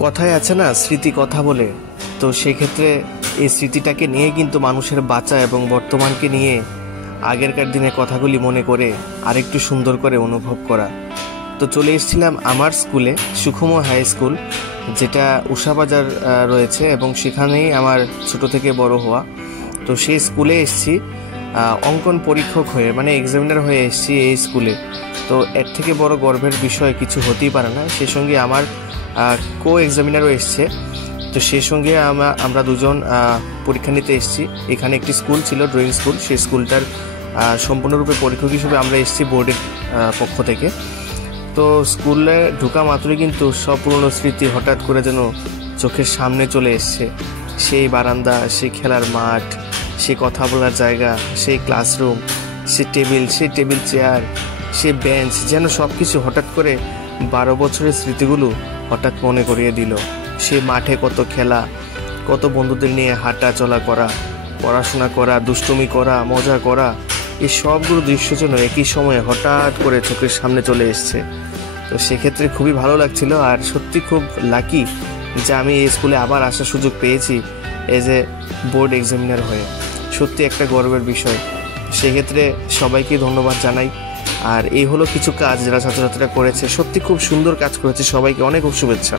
কথায় আছে না, স্মৃতি কথা বলে। তো সেক্ষেত্রে এই স্মৃতিটাকে নিয়ে কিন্তু মানুষের বাঁচা এবং বর্তমানকে নিয়ে আগেরকার দিনের কথাগুলি মনে করে আরেকটু সুন্দর করে অনুভব করা। তো চলে এসেছিলাম আমার স্কুলে, সুখময় হাই স্কুল, যেটা উষাবাজার রয়েছে, এবং সেখানেই আমার ছোট থেকে বড় হওয়া। তো সেই স্কুলে এসেছি অঙ্কন পরীক্ষক হয়ে, মানে এক্সামিনার হয়ে এসেছি এই স্কুলে। তো এর থেকে বড় গর্বের বিষয় কিছু হতেই পারে না। সেই সঙ্গে আমার কো এক্সামিনারও এসছে। তো সেই সঙ্গে আমরা দুজন পরীক্ষা নিতে এসেছি। এখানে একটি স্কুল ছিল, ড্রয়িং স্কুল। সেই স্কুলটার সম্পূর্ণরূপে পরীক্ষক হিসেবে আমরা এসেছি বোর্ডের পক্ষ থেকে। তো স্কুলে ঢোকা মাত্রই কিন্তু সব পুরনো স্মৃতি হঠাৎ করে যেন চোখের সামনে চলে এসছে। সেই বারান্দা, সেই খেলার মাঠ, সেই কথা বলার জায়গা, সেই ক্লাসরুম, সেই টেবিল চেয়ার, সেই বেঞ্চ, যেন সব কিছু হঠাৎ করে 12 বছরের স্মৃতিগুলো হঠাৎ মনে করিয়ে দিল। সেই মাঠে কত খেলা, কত বন্ধুদের নিয়ে হাঁটা চলা করা, পড়াশোনা করা, দুষ্টুমি করা, মজা করা, এই সবগুলো দৃশ্য যেন একই সময়ে হঠাৎ করে চোখের সামনে চলে এসছে। তো সেক্ষেত্রে খুবই ভালো লাগছিল, আর সত্যি খুব লাকি যে আমি এই স্কুলে আবার আসার সুযোগ পেয়েছি এজ এ বোর্ড এক্সামিনার হয়ে। সত্যি একটা গর্বের বিষয়। সেক্ষেত্রে সবাইকে ধন্যবাদ জানাই। আর এই হলো কিছু কাজ যারা ছাত্রছাত্রীরা করেছে, সত্যি খুব সুন্দর কাজ করেছে। সবাইকে অনেক শুভেচ্ছা।